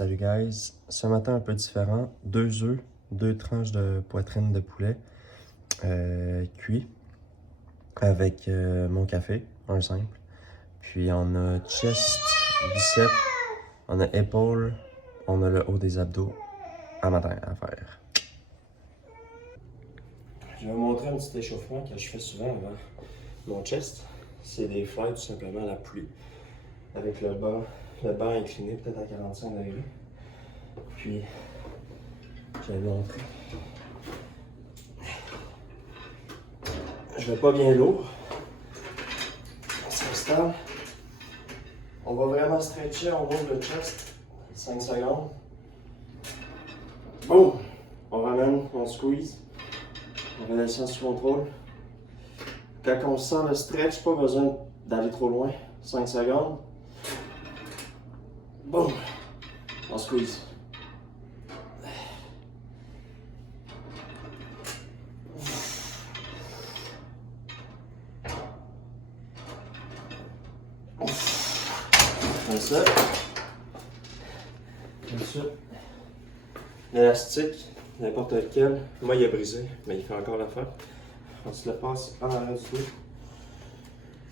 Salut guys, ce matin un peu différent, 2 œufs, 2 tranches de poitrine de poulet cuit avec mon café, un simple. Puis on a chest, bicep, on a épaule, on a le haut des abdos à matin à faire. Je vais vous montrer un petit échauffement que je fais souvent avant mon chest. C'est des fly tout simplement à la poulie avec le banc incliné peut-être à 45 degrés. Puis je vais vous montrer. Je vais pas bien lourd. On s'installe. On va vraiment stretcher, on ouvre le chest. 5 secondes. Boum! On ramène, on squeeze. On redescend sous contrôle. Quand on sent le stretch, pas besoin d'aller trop loin. 5 secondes. Boum! On squeeze. Comme ça. Ensuite, l'élastique, n'importe lequel. Moi, il est brisé, mais il fait encore l'affaire. On se le passe en arrière du dos.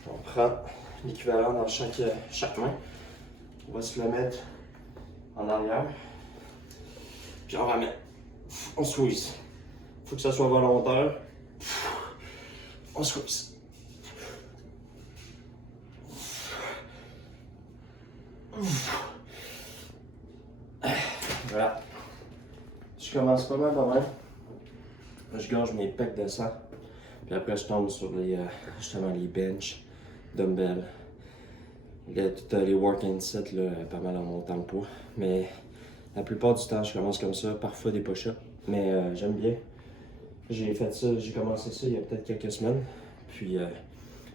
On prend l'équivalent dans chaque main. On va se le mettre en arrière. Puis on ramène. On squeeze. Il faut que ça soit volontaire. On squeeze. Voilà. Je commence pas mal. Je gorge mes pecs de sang. Puis après, je tombe sur justement les bench, dumbbells. Les work-in sets, là, pas mal en montant le poids. Mais la plupart du temps, je commence comme ça. Parfois des push-ups. Mais j'aime bien. J'ai commencé ça il y a peut-être quelques semaines. Puis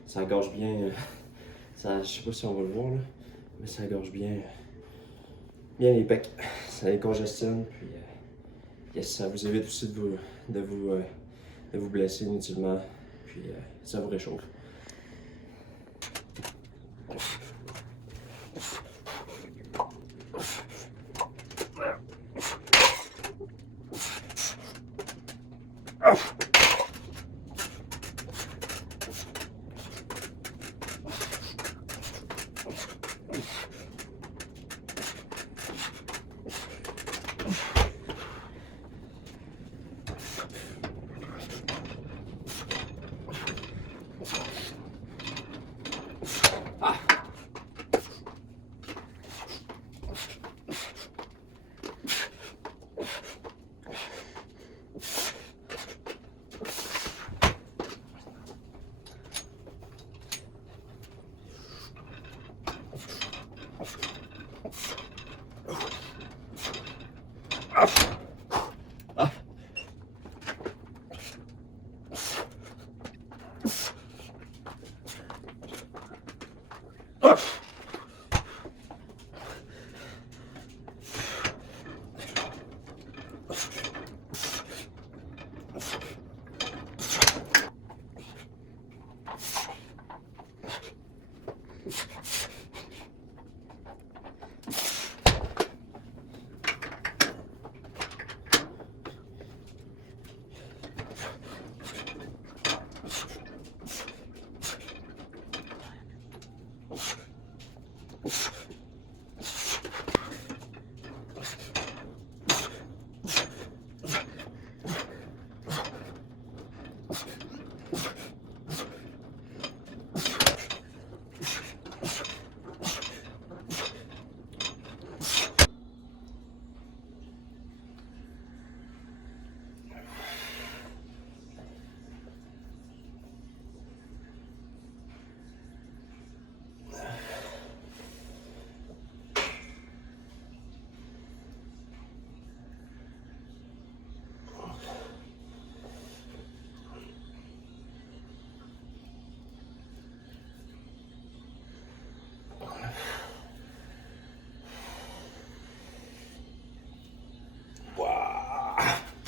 ça gorge bien. Je sais pas si on va le voir, là, mais ça gorge bien les pecs. Ça les congestionne. Puis yes, ça vous évite aussi de vous blesser inutilement. Puis ça vous réchauffe.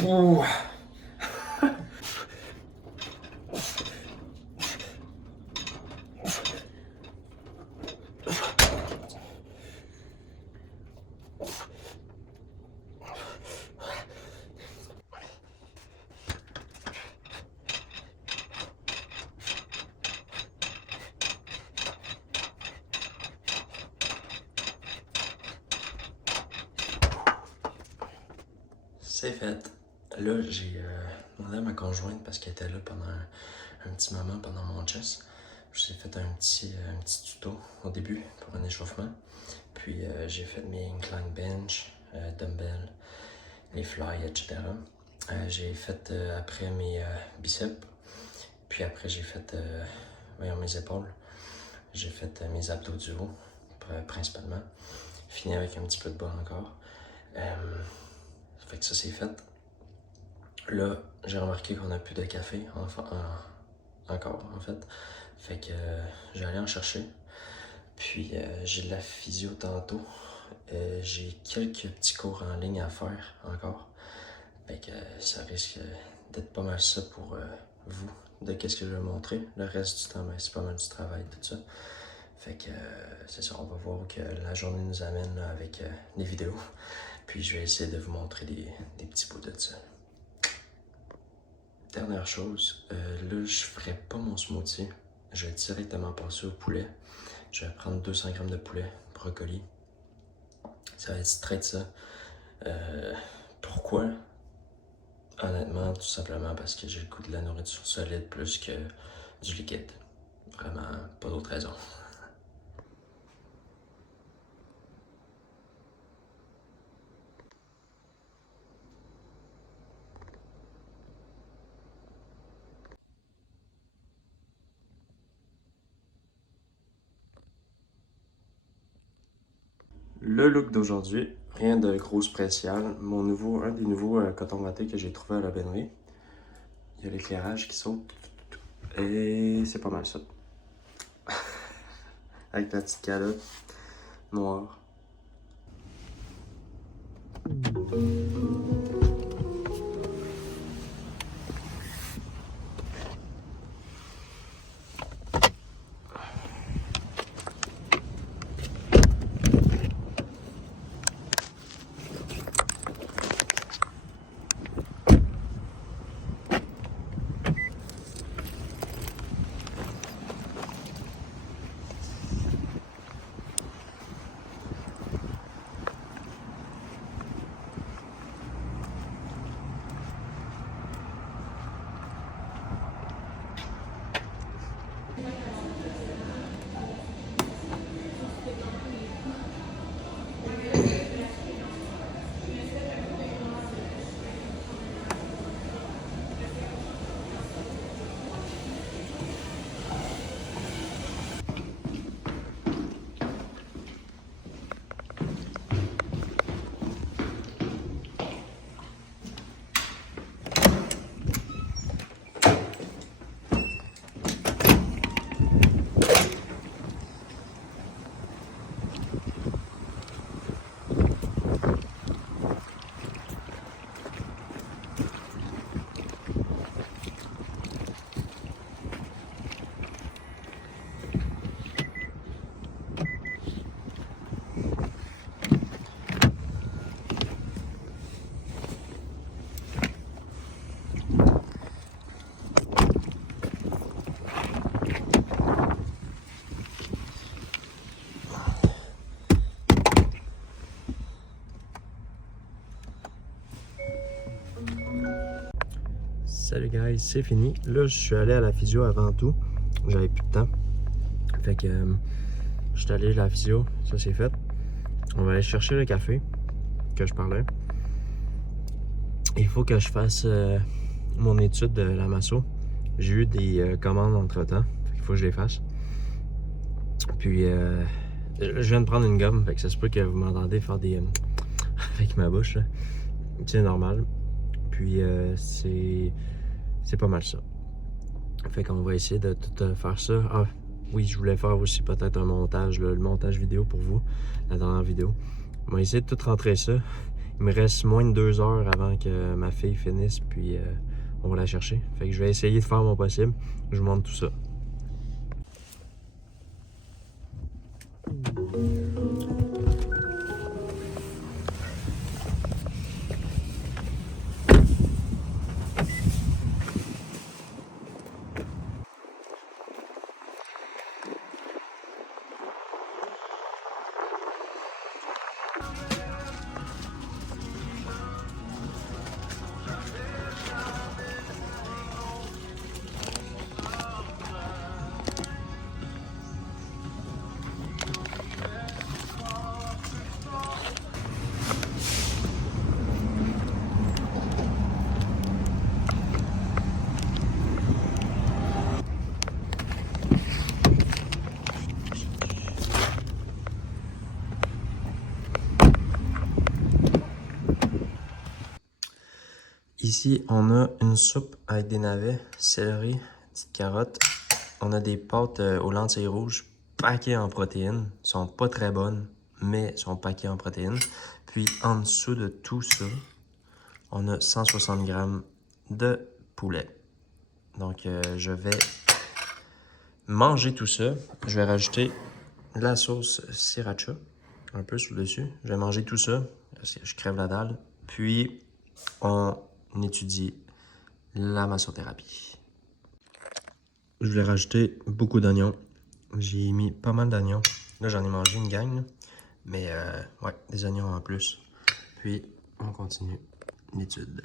Ouh. C'est fait. Là, j'ai demandé à ma conjointe parce qu'elle était là pendant un petit moment pendant mon chess. J'ai fait un petit tuto au début pour un échauffement. Puis j'ai fait mes incline bench, dumbbell, les fly, etc. J'ai fait après mes biceps. Puis après j'ai fait mes épaules. J'ai fait mes abdos du haut, principalement. Fini avec un petit peu de bas encore. Fait que ça c'est fait. Là, j'ai remarqué qu'on n'a plus de café encore en fait. Fait que j'ai allé en chercher. Puis j'ai de la physio tantôt. J'ai quelques petits cours en ligne à faire encore. Fait que ça risque d'être pas mal ça pour vous, de qu'est-ce que je vais montrer. Le reste du temps, ben, c'est pas mal du travail, tout ça. Fait que c'est ça, on va voir où que la journée nous amène là, avec les vidéos. Puis je vais essayer de vous montrer des petits bouts de ça. Dernière chose, là je ferai pas mon smoothie. Je vais directement passer au poulet. Je vais prendre 200 g de poulet, brocoli. Ça va être straight ça. Pourquoi? Honnêtement, tout simplement parce que j'ai le goût de la nourriture solide plus que du liquide. Vraiment, pas d'autre raison. Le look d'aujourd'hui, rien de gros spécial. Un des nouveaux coton wattés que j'ai trouvé à la bennerie. Il y a l'éclairage qui saute. Et c'est pas mal ça. Avec la petite calotte noire. Salut guys, c'est fini. Là, je suis allé à la physio avant tout. J'avais plus de temps. Fait que je suis allé à la physio, ça c'est fait. On va aller chercher le café que je parlais. Il faut que je fasse mon étude de la masso. J'ai eu des commandes entre-temps. Il faut que je les fasse. Puis je viens de prendre une gomme, fait que ça se peut que vous m'entendez faire des avec ma bouche. C'est normal. Puis c'est pas mal ça. Fait qu'on va essayer de tout faire ça. Ah oui, je voulais faire aussi peut-être un montage, là, le montage vidéo pour vous, la dernière vidéo. On va essayer de tout rentrer ça. Il me reste moins de 2 heures avant que ma fille finisse, puis on va la chercher. Fait que je vais essayer de faire mon possible. Je vous montre tout ça. Ici, on a une soupe avec des navets, céleri, petites carottes. On a des pâtes aux lentilles rouges paquées en protéines. Elles sont pas très bonnes, mais sont paquées en protéines. Puis en dessous de tout ça, on a 160 grammes de poulet. Donc je vais manger tout ça. Je vais rajouter la sauce sriracha un peu sur le dessus. Je vais manger tout ça parce que je crève la dalle. Puis on étudie la massothérapie. Je voulais rajouter beaucoup d'oignons. J'ai mis pas mal d'oignons. Là, j'en ai mangé une gang. Là. Mais ouais, des oignons en plus. Puis, on continue l'étude.